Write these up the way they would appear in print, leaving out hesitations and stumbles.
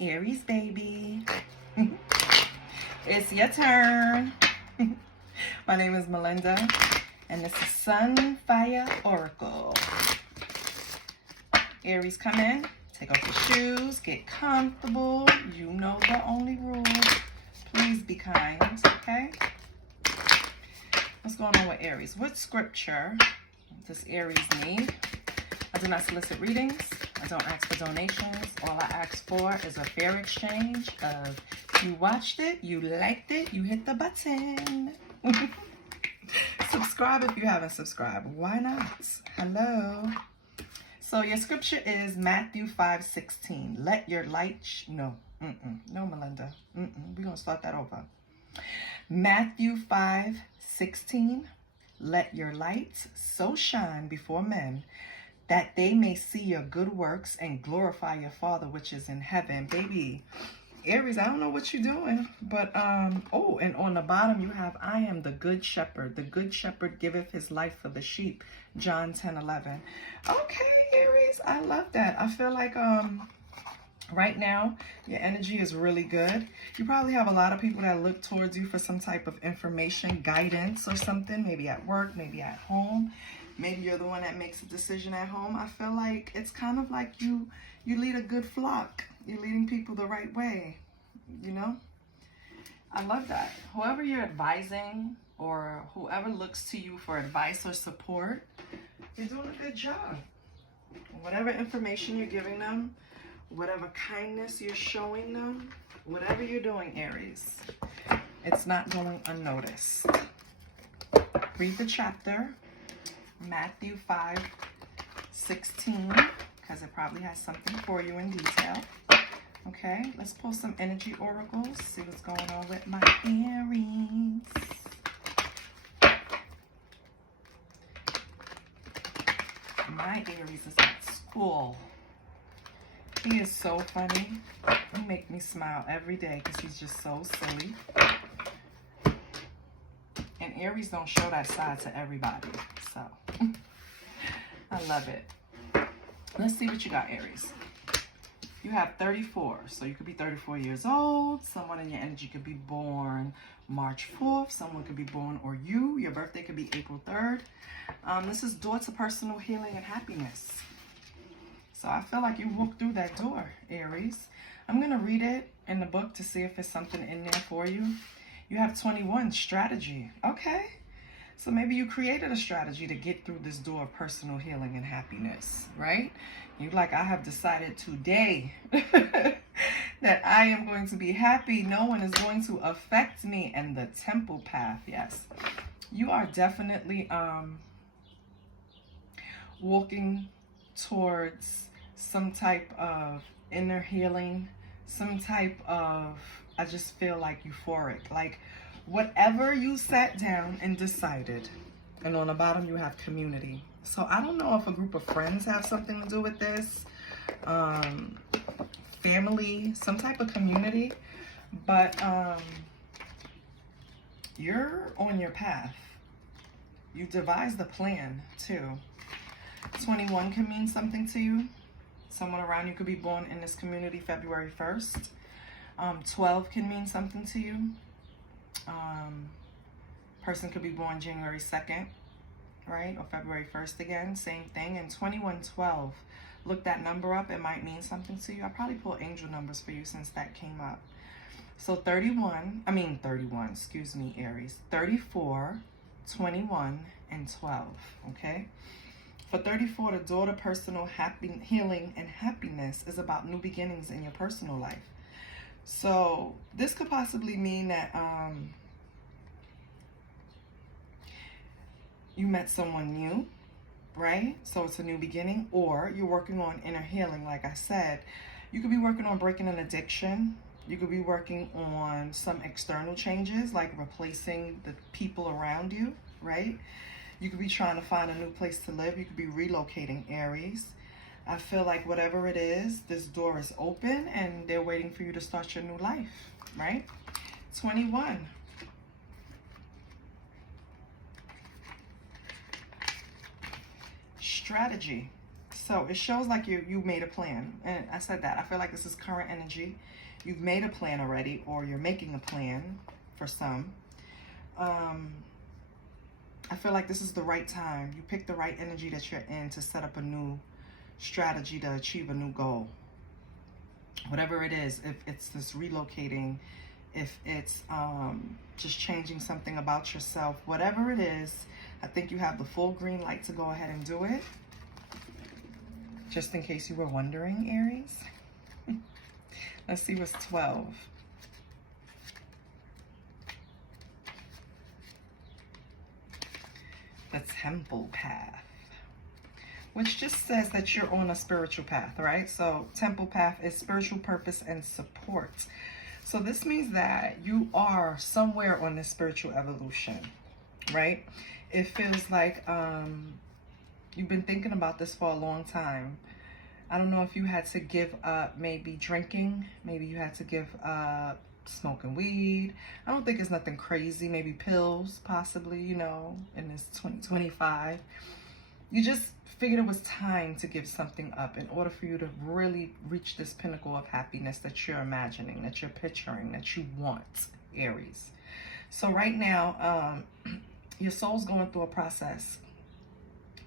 Aries, baby. It's your turn. My name is Melinda, and this is Sun Fire Oracle. Aries, come in. Take off your shoes. Get comfortable. You know the only rule. Please be kind, okay? What's going on with Aries? What scripture does Aries need? I do not solicit readings. I don't ask for donations. All I ask for is a fair exchange of you watched it, you liked it, you hit the button. Subscribe if you haven't subscribed. Why not? Hello. So your scripture is Matthew 5:16. Let your light no, Melinda. We're gonna start that over. Matthew 5:16. Let your light so shine before men that they may see your good works and glorify your Father which is in heaven. Baby, Aries, I don't know what you're doing, but oh, and on the bottom you have, I am the good shepherd. The good shepherd giveth his life for the sheep. John 10:11. Okay, Aries, I love that. I feel like right now your energy is really good. You probably have a lot of people that look towards you for some type of information, guidance or something, maybe at work, maybe at home. Maybe you're the one that makes a decision at home. I feel like it's kind of like you lead a good flock. You're leading people the right way, you know? I love that. Whoever you're advising or whoever looks to you for advice or support, you're doing a good job. Whatever information you're giving them, whatever kindness you're showing them, whatever you're doing, Aries, it's not going unnoticed. Read the chapter. Matthew 5:16, because it probably has something for you in detail. Okay, let's pull some energy oracles, see what's going on with my Aries. My Aries is at school. He is so funny. He makes me smile every day because he's just so silly. And Aries don't show that side to everybody, so I love it. Let's see what you got, Aries. You have 34, so you could be 34 years old. Someone in your energy could be born March 4th. Someone could be born, or your birthday could be April 3rd. This is door to personal healing and happiness. So I feel like you walked through that door, Aries. I'm going to read it in the book to see if there's something in there for you. You have 21, strategy. Okay. So maybe you created a strategy to get through this door of personal healing and happiness, right? You're like, I have decided today that I am going to be happy. No one is going to affect me. And the temple path, yes. You are definitely walking towards some type of inner healing, some type of, I just feel like euphoric, like whatever you sat down and decided. And on the bottom you have community. So I don't know if a group of friends have something to do with this, family, some type of community, but you're on your path. You devised the plan too. 21 can mean something to you. Someone around you could be born in this community February 1st. 12 can mean something to you. Person could be born January 2nd, right? Or February 1st again, same thing. And 2112, look that number up. It might mean something to you. I probably pull angel numbers for you since that came up. So 31, excuse me, Aries. 34, 21, and 12, okay? For 34, the door to personal healing and happiness is about new beginnings in your personal life. So this could possibly mean that you met someone new, right? So it's a new beginning, or you're working on inner healing. Like I said, you could be working on breaking an addiction. You could be working on some external changes, like replacing the people around you, right? You could be trying to find a new place to live. You could be relocating, Aries. I feel like whatever it is, this door is open and they're waiting for you to start your new life, right? 21. Strategy. So it shows like you made a plan. And I said that. I feel like this is current energy. You've made a plan already, or you're making a plan for some. I feel like this is the right time. You pick the right energy that you're in to set up a new strategy to achieve a new goal. Whatever it is, if it's this relocating, if it's just changing something about yourself, whatever it is, I think you have the full green light to go ahead and do it. Just in case you were wondering, Aries. Let's see what's 12. The Temple Path, which just says that you're on a spiritual path, right? So Temple Path is spiritual purpose and support. So this means that you are somewhere on this spiritual evolution, right? It feels like you've been thinking about this for a long time. I don't know if you had to give up maybe drinking. Maybe you had to give up smoking weed. I don't think it's nothing crazy. Maybe pills, possibly, you know, in this 2025. You just figured it was time to give something up in order for you to really reach this pinnacle of happiness that you're imagining, that you're picturing, that you want, Aries. So right now, your soul's going through a process,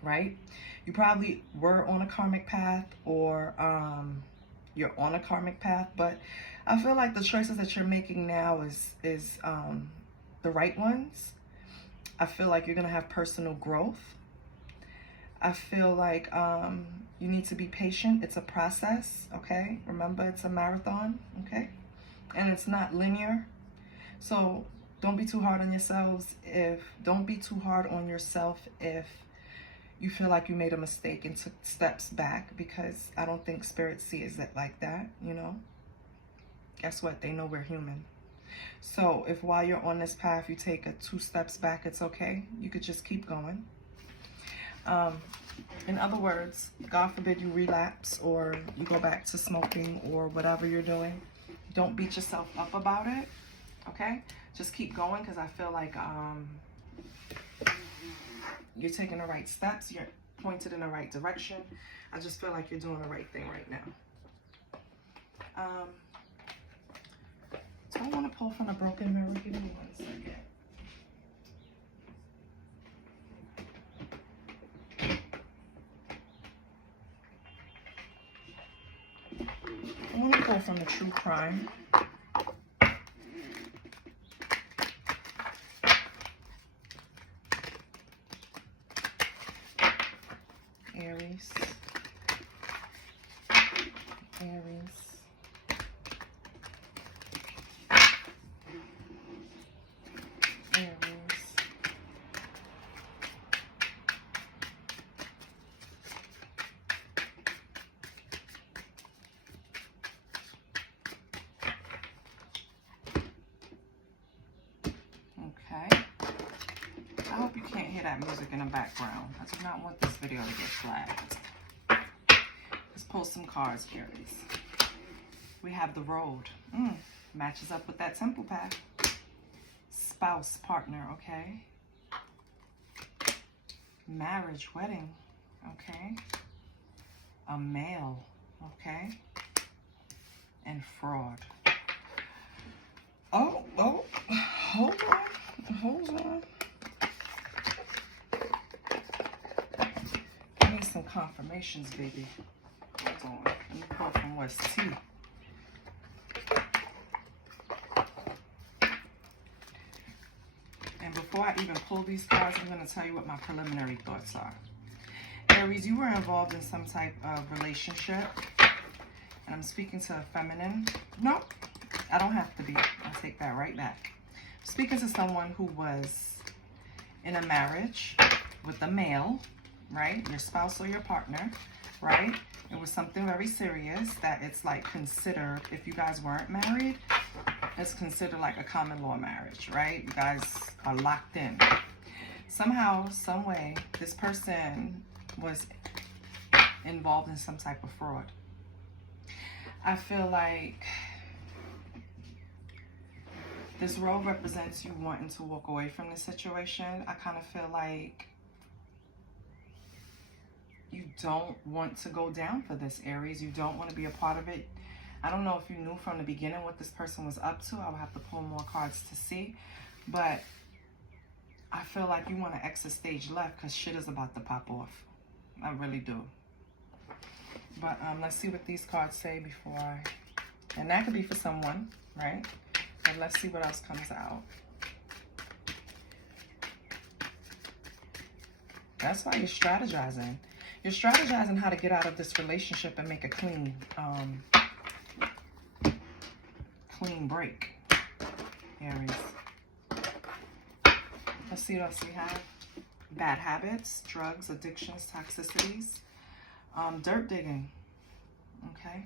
right? You probably were on a karmic path, or you're on a karmic path, but I feel like the choices that you're making now is the right ones. I feel like you're going to have personal growth. I feel like you need to be patient. It's a process, okay? Remember, it's a marathon, okay? And it's not linear. So don't be too hard on yourselves. Don't be too hard on yourself if you feel like you made a mistake and took steps back, because I don't think Spirit sees it like that, you know? Guess what? They know we're human. So if while you're on this path, you take 2 steps back, it's okay. You could just keep going. In other words, God forbid you relapse or you go back to smoking or whatever you're doing. Don't beat yourself up about it, okay? Just keep going, because I feel like you're taking the right steps. You're pointed in the right direction. I just feel like you're doing the right thing right now. So I want to pull from the broken mirror. Give me 1 second. I want to pull from the True Crime. Aries. Aries. Okay. I hope you can't hear that music in the background. I do not want this video to get flagged. Let's pull some cards, Aries. We have the Road. Matches up with that Temple Path. Spouse, partner, okay. Marriage, wedding, okay. A male, okay. And fraud. Oh, hold on. I need some confirmations, baby. Hold on. Let me pull from what's T. And before I even pull these cards, I'm going to tell you what my preliminary thoughts are. Aries, you were involved in some type of relationship. And I'm speaking to a feminine. No, I don't have to be. I'll take that right back. Speaking to someone who was in a marriage with a male, right? Your spouse or your partner, right? It was something very serious that it's like considered, if you guys weren't married, it's considered like a common law marriage, right? You guys are locked in. Somehow, some way, this person was involved in some type of fraud. I feel like this Road represents you wanting to walk away from the situation. I kind of feel like you've don't want to go down for this, Aries. You don't want to be a part of it. I don't know if you knew from the beginning what this person was up to. I would have to pull more cards to see. But I feel like you want to exit stage left because shit is about to pop off. I really do. But let's see what these cards say before I... And that could be for someone, right? But let's see what else comes out. That's why you're strategizing. You're strategizing how to get out of this relationship and make a clean break, Aries. Let's see what else we have. Bad habits, drugs, addictions, toxicities, dirt digging. Okay.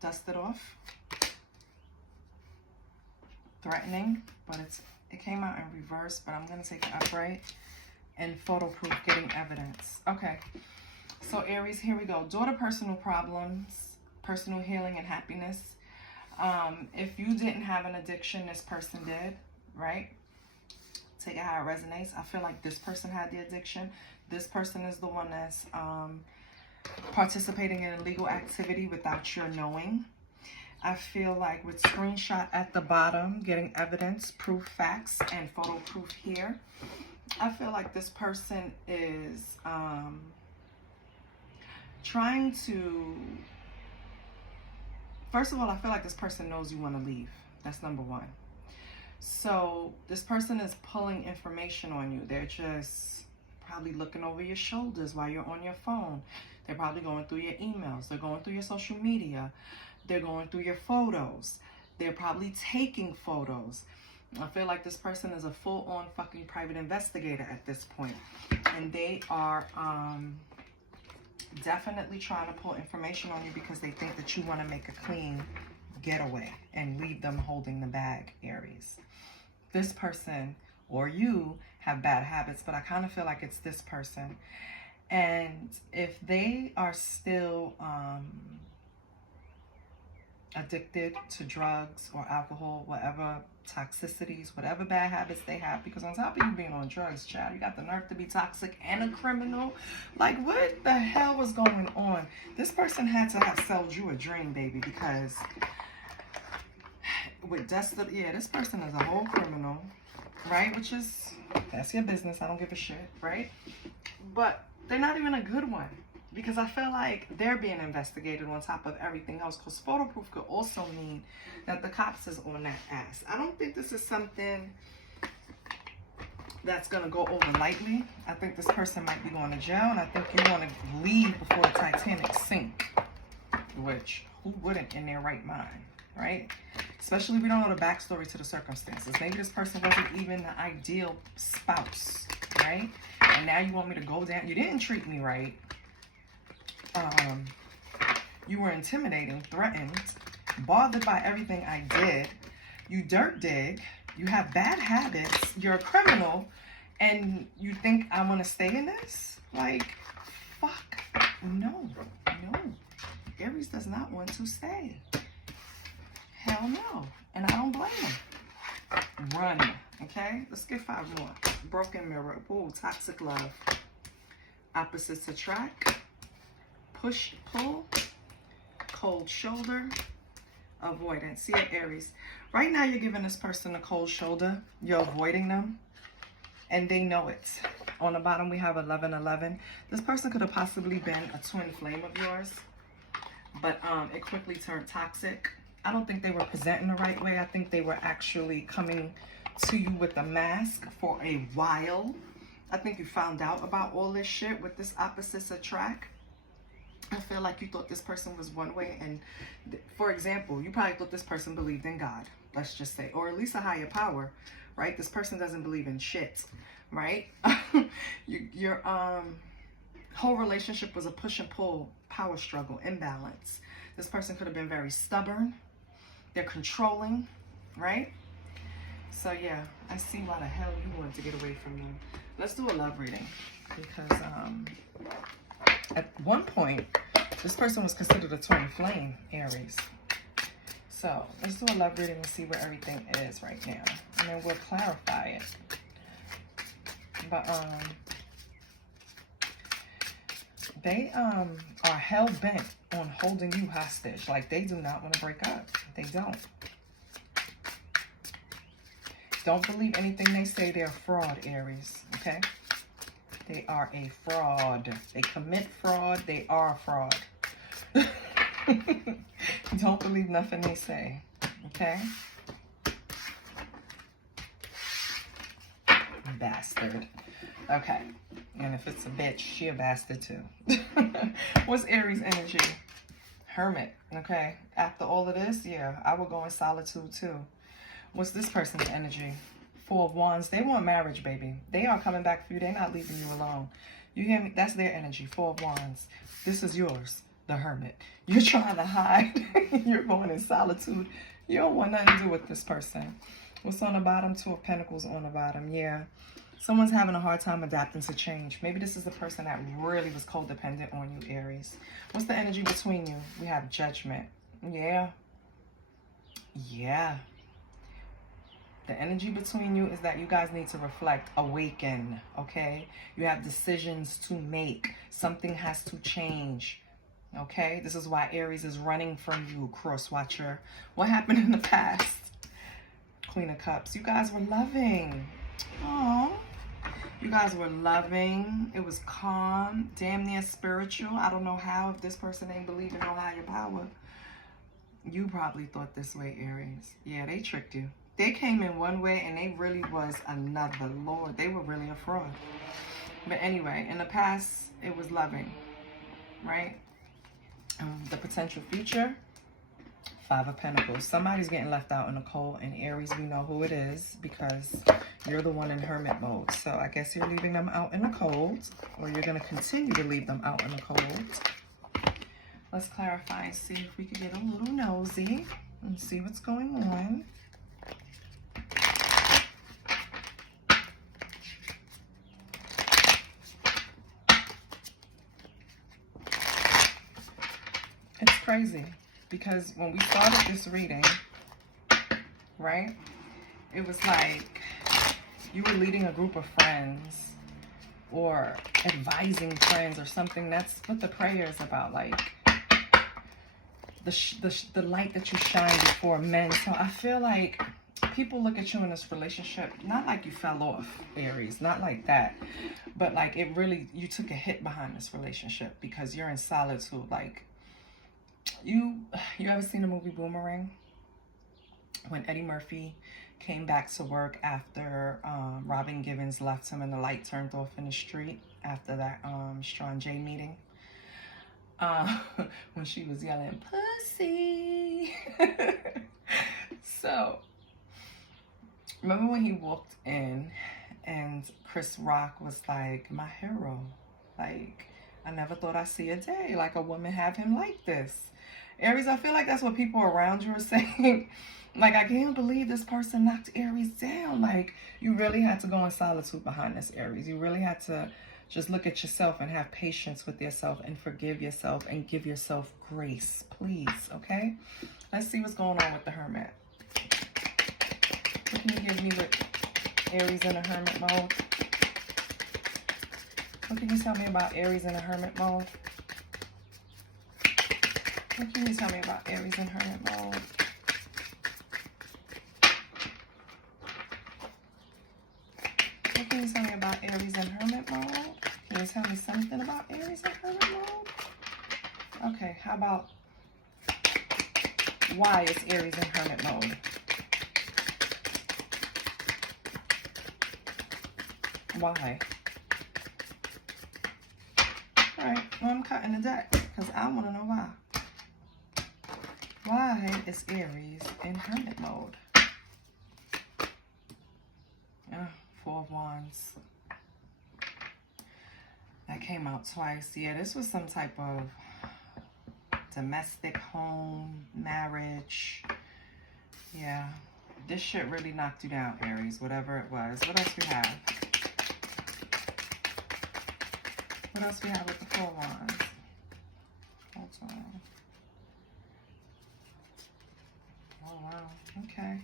Dust it off. Threatening, but it came out in reverse, but I'm going to take it upright. And photo proof, getting evidence. Okay. So Aries, here we go. Daughter, personal problems, personal healing and happiness. If you didn't have an addiction, this person did, right? Take it how it resonates. I feel like this person had the addiction. This person is the one that's participating in illegal activity without your knowing. I feel like with screenshot at the bottom, getting evidence, proof, facts, and photo proof here. I feel like this person is trying to... First of all, I feel like this person knows you want to leave. That's number one. So this person is pulling information on you. They're just probably looking over your shoulders while you're on your phone. They're probably going through your emails. They're going through your social media. They're going through your photos. They're probably taking photos. I feel like this person is a full-on fucking private investigator at this point. And they are definitely trying to pull information on you because they think that you want to make a clean getaway and leave them holding the bag, Aries. This person or you have bad habits, but I kind of feel like it's this person. And if they are still addicted to drugs or alcohol, whatever toxicities, whatever bad habits they have, because on top of you being on drugs, child, you got the nerve to be toxic and a criminal. Like, what the hell was going on? This person had to have sold you a dream, baby, because with destiny, yeah, this person is a whole criminal, right? Which is, that's your business. I don't give a shit, right? But they're not even a good one, because I feel like they're being investigated on top of everything else, because photo proof could also mean that the cops is on that ass. I don't think this is something that's going to go over lightly. I think this person might be going to jail, and I think you want to leave before the Titanic sink, which who wouldn't in their right mind, right? Especially if we don't know the backstory to the circumstances. Maybe this person wasn't even the ideal spouse, right? And now you want me to go down. You didn't treat me right. You were intimidating, threatened, bothered by everything I did. You dirt dig. You have bad habits. You're a criminal. And you think I want to stay in this? Like, fuck. No. No. Aries does not want to stay. Hell no. And I don't blame him. Run. Okay? Let's get 5 more. Broken mirror. Ooh, toxic love. Opposites attract. Push, pull, cold shoulder, avoidance. See it, Aries. Right now, you're giving this person a cold shoulder. You're avoiding them, and they know it. On the bottom, we have 1111. This person could have possibly been a twin flame of yours, but it quickly turned toxic. I don't think they were presenting the right way. I think they were actually coming to you with a mask for a while. I think you found out about all this shit with this opposites attract. I feel like you thought this person was one way, and for example, you probably thought this person believed in God, let's just say, or at least a higher power, right? This person doesn't believe in shit, right? Your whole relationship was a push and pull, power struggle, imbalance. This person could have been very stubborn. They're controlling, right? So yeah, I see why the hell you wanted to get away from them. Let's do a love reading, because at one point, this person was considered a twin flame, Aries. So let's do a love reading and see where everything is right now, and then we'll clarify it. But They are hell-bent on holding you hostage. Like, they do not want to break up. They don't. Don't believe anything they say. They're a fraud, Aries. Okay? They are a fraud. They commit fraud. They are a fraud. Don't believe nothing they say. Okay? Bastard. Okay. And if it's a bitch, she a bastard too. What's Aries energy? Hermit. Okay. After all of this, yeah, I will go in solitude too. What's this person's energy? Four of Wands. They want marriage, baby. They are coming back for you. They're not leaving you alone. You hear me? That's their energy. Four of Wands. This is yours, the Hermit. You're trying to hide. You're going in solitude. You don't want nothing to do with this person. What's on the bottom? Two of Pentacles on the bottom. Yeah. Someone's having a hard time adapting to change. Maybe this is the person that really was codependent on you, Aries. What's the energy between you? We have Judgment. Yeah. Yeah. The energy between you is that you guys need to reflect, awaken, okay? You have decisions to make. Something has to change, okay? This is why Aries is running from you, cross watcher. What happened in the past? Queen of Cups. You guys were loving. Oh, you guys were loving. It was calm, damn near spiritual. I don't know how, if this person ain't believing no higher power. You probably thought this way, Aries. Yeah, they tricked you. They came in one way and they really was another. Lord, they were really a fraud. But anyway, in the past, it was loving, right? The potential future, Five of Pentacles. Somebody's getting left out in the cold. And Aries, we know who it is because you're the one in hermit mode. So I guess you're leaving them out in the cold, or you're going to continue to leave them out in the cold. Let's clarify and see if we can get a little nosy and see what's going on. It's crazy because when we started this reading, right, it was like you were leading a group of friends or advising friends or something. That's what the prayer is about, like the light that you shine before men. So I feel like people look at you in this relationship, not like you fell off, Aries, not like that, but like it really, you took a hit behind this relationship because you're in solitude. Like, you ever seen the movie Boomerang? When Eddie Murphy came back to work after Robin Givens left him and the light turned off in the street after that Strong J meeting. When she was yelling, pussy. So, remember when he walked in and Chris Rock was like, my hero. Like, I never thought I'd see a day like a woman have him like this. Aries, I feel like that's what people around you are saying. Like, I can't believe this person knocked Aries down. Like, you really had to go in solitude behind this, Aries. You really had to just look at yourself and have patience with yourself and forgive yourself and give yourself grace, please, okay? Let's see what's going on with the Hermit. What can you give me with Aries in a Hermit mode? What can you tell me about Aries in a Hermit mode? What can you tell me about Aries in Hermit mode? What can you tell me about Aries in Hermit mode? Can you tell me something about Aries in Hermit mode? Okay, how about why is Aries in Hermit mode? Why? Alright, well, I'm cutting the deck because I want to know why. Why is Aries in Hermit mode? Four of Wands. That came out twice. Yeah, this was some type of domestic home, marriage. Yeah, this shit really knocked you down, Aries, whatever it was. What else we have? What else we have with the Four of Wands? Hold on. Oh, wow. Okay.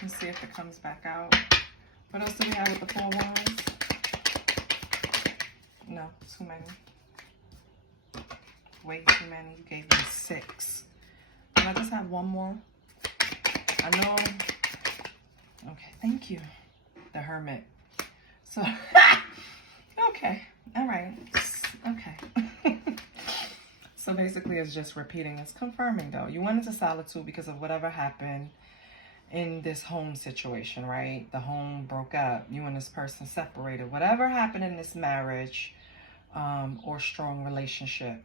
Let's see if it comes back out. What else do we have with the Four of Wands? No, too many. Way too many. You gave me 6. Can I just have one more? I know. Okay, thank you. The Hermit. So, okay. All right. Okay. So basically it's just repeating. It's confirming though. You went into solitude because of whatever happened in this home situation, right? The home broke up. You and this person separated. Whatever happened in this marriage or strong relationship,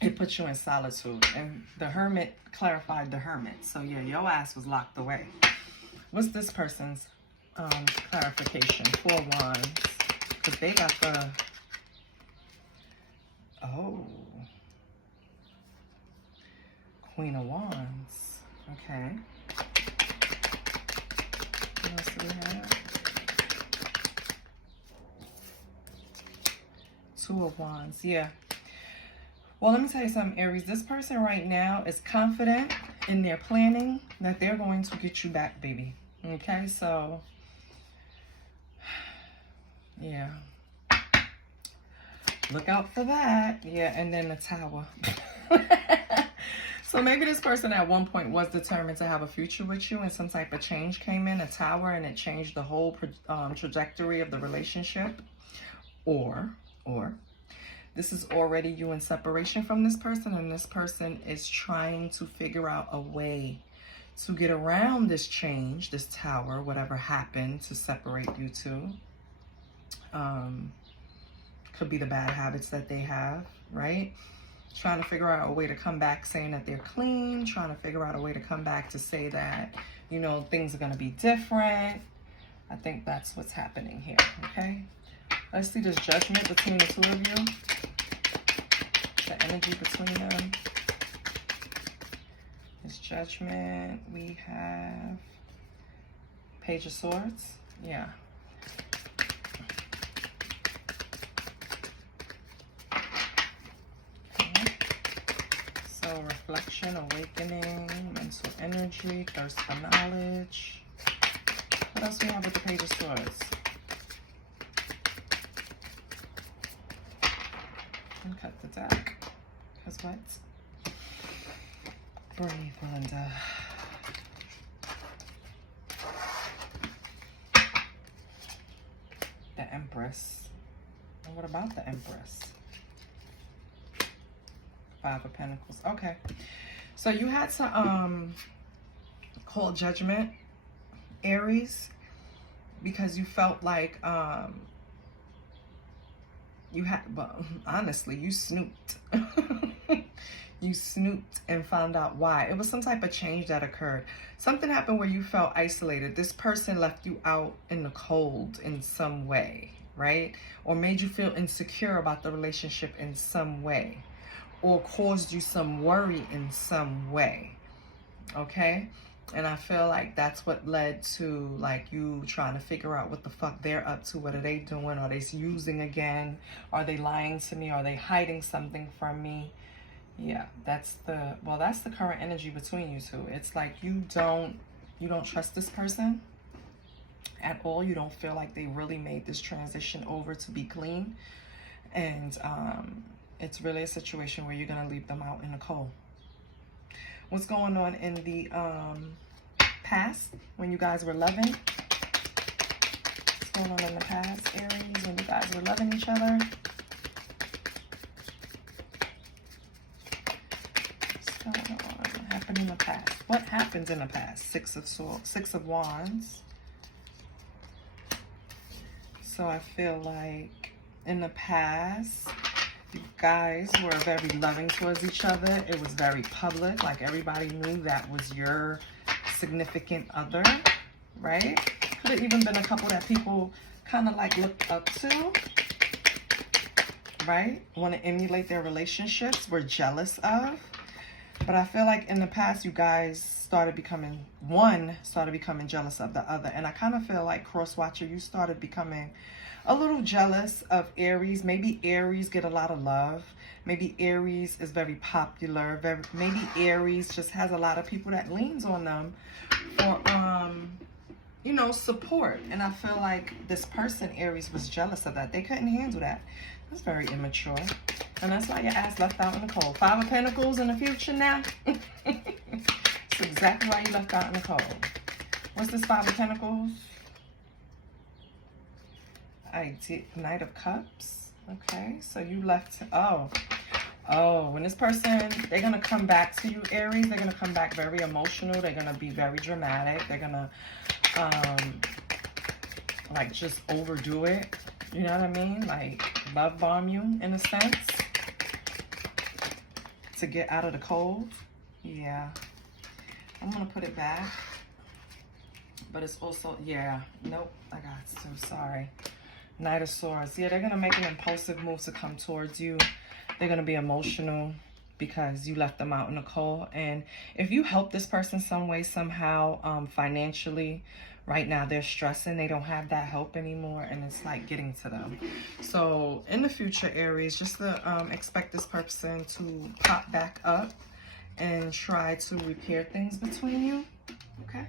it put you in solitude. And the Hermit clarified the Hermit. So yeah, your ass was locked away. What's this person's clarification? 4 Wands. Because they got the... Oh. Queen of Wands. Okay. What else do we have? 2 of Wands. Yeah. Well, let me tell you something, Aries. This person right now is confident in their planning that they're going to get you back, baby. Okay, so, yeah. Look out for that. Yeah, and then the Tower. So maybe this person at one point was determined to have a future with you and some type of change came in, a Tower, and it changed the whole trajectory of the relationship. Or this is already you in separation from this person, and this person is trying to figure out a way to get around this change, this Tower, whatever happened to separate you two. Could be the bad habits that they have, right? Trying to figure out a way to come back saying that they're clean, trying to figure out a way to come back to say that, you know, things are going to be different. I think that's what's happening here, okay? Let's see this judgment between the two of you. The energy between them. This judgment, we have Page of Swords. Yeah. So reflection, awakening, mental energy, thirst for knowledge. What else do we have with the Page of Swords? And cut the deck. Because what? Breathe, Melinda. The Empress. And what about the Empress? 5 of Pentacles. Okay. So you had to call judgment, Aries, because you felt like you had, well, honestly, you snooped. You snooped and found out why. It was some type of change that occurred. Something happened where you felt isolated. This person left you out in the cold in some way, right? Or made you feel insecure about the relationship in some way. Or caused you some worry in some way, okay? And I feel like that's what led to, like, you trying to figure out what the fuck they're up to. What are they doing? Are they using again? Are they lying to me? Are they hiding something from me? Yeah, that's the current energy between you two. It's like you don't trust this person at all. You don't feel like they really made this transition over to be clean. And, it's really a situation where you're going to leave them out in the cold. What's going on in the past when you guys were loving? What's going on in the past, Aries, when you guys were loving each other? What's going on? What happened in the past? What happened in the past? 6 of Swords, 6 of Wands. So I feel like in the past, you guys were very loving towards each other. It was very public. Like everybody knew that was your significant other, right? Could have even been a couple that people kind of like looked up to, right? Want to emulate their relationships, were jealous of. But I feel like in the past, you guys started becoming jealous of the other. And I kind of feel like, cross-watcher, you started becoming a little jealous of Aries. Maybe Aries get a lot of love. Maybe Aries is very popular. Maybe Aries just has a lot of people that leans on them for, support. And I feel like this person, Aries, was jealous of that. They couldn't handle that. That's very immature. And that's why your ass left out in the cold. 5 of Pentacles in the future now. That's exactly why you left out in the cold. What's this 5 of Pentacles? Knight of Cups. Okay, so you left. Oh, when this person, they're going to come back to you, Aries. They're going to come back very emotional. They're going to be very dramatic. They're going to, like, just overdo it. You know what I mean? Like, love bomb you, in a sense. To get out of the cold. Yeah. I'm going to put it back. But it's also, yeah. Nope, I got so sorry. Knight of Swords. Yeah, they're going to make an impulsive move to come towards you. They're going to be emotional because you left them out in the cold. And if you help this person some way, somehow, financially, right now they're stressing. They don't have that help anymore. And it's like getting to them. So in the future, Aries, just to expect this person to pop back up and try to repair things between you. Okay.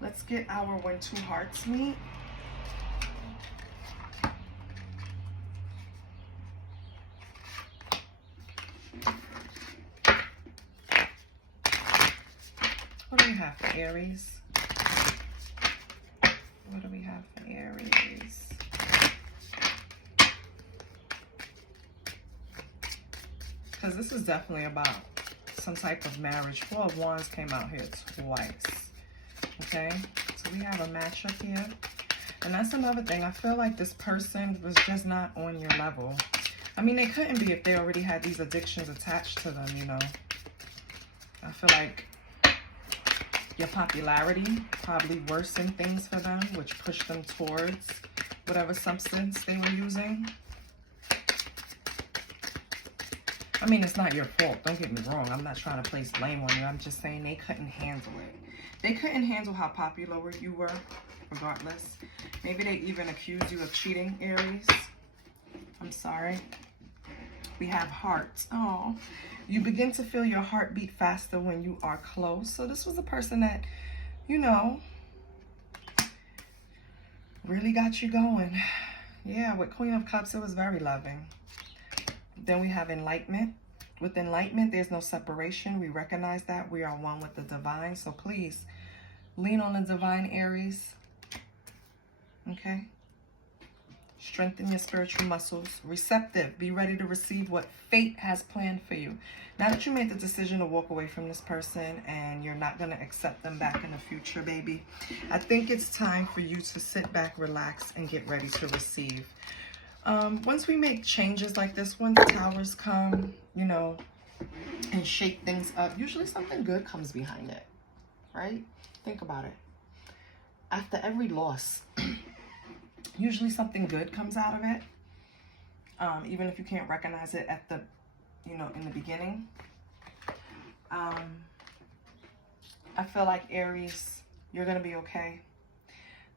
Let's get our when two hearts meet. What do we have for Aries? What do we have for Aries? Because this is definitely about some type of marriage. 4 of Wands came out here twice. Okay? So we have a matchup here. And that's another thing. I feel like this person was just not on your level. I mean, they couldn't be if they already had these addictions attached to them, you know. I feel like your popularity probably worsened things for them, which pushed them towards whatever substance they were using. I mean, it's not your fault. Don't get me wrong. I'm not trying to place blame on you. I'm just saying they couldn't handle it. They couldn't handle how popular you were, regardless. Maybe they even accused you of cheating, Aries. I'm sorry. We have hearts. Oh, you begin to feel your heart beat faster when you are close. So this was a person that, you know, really got you going. Yeah, with Queen of Cups, it was very loving. Then we have enlightenment. With enlightenment, there's no separation. We recognize that. We are one with the divine. So please, lean on the divine, Aries. Okay? Strengthen your spiritual muscles. Receptive. Be ready to receive what fate has planned for you. Now that you made the decision to walk away from this person and you're not going to accept them back in the future, baby, I think it's time for you to sit back, relax, and get ready to receive. Once we make changes like this, once towers come, you know, and shake things up, usually something good comes behind it, right? Think about it. After every loss, usually something good comes out of it, even if you can't recognize it at the, you know, in the beginning. I feel like, Aries, you're going to be okay.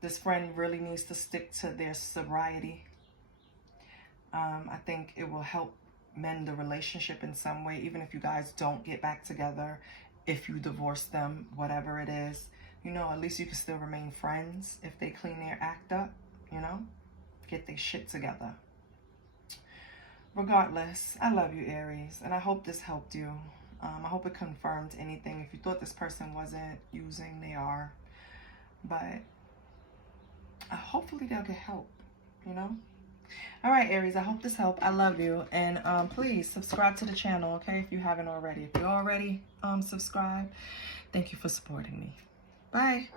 This friend really needs to stick to their sobriety. I think it will help mend the relationship in some way, even if you guys don't get back together, if you divorce them, whatever it is. You know, at least you can still remain friends if they clean their act up, you know, get their shit together. Regardless, I love you, Aries, and I hope this helped you. I hope it confirmed anything. If you thought this person wasn't using, they are. But hopefully they'll get help, you know. All right, Aries, I hope this helped. I love you. And please subscribe to the channel, okay, if you haven't already. If you're already subscribed, thank you for supporting me. Bye.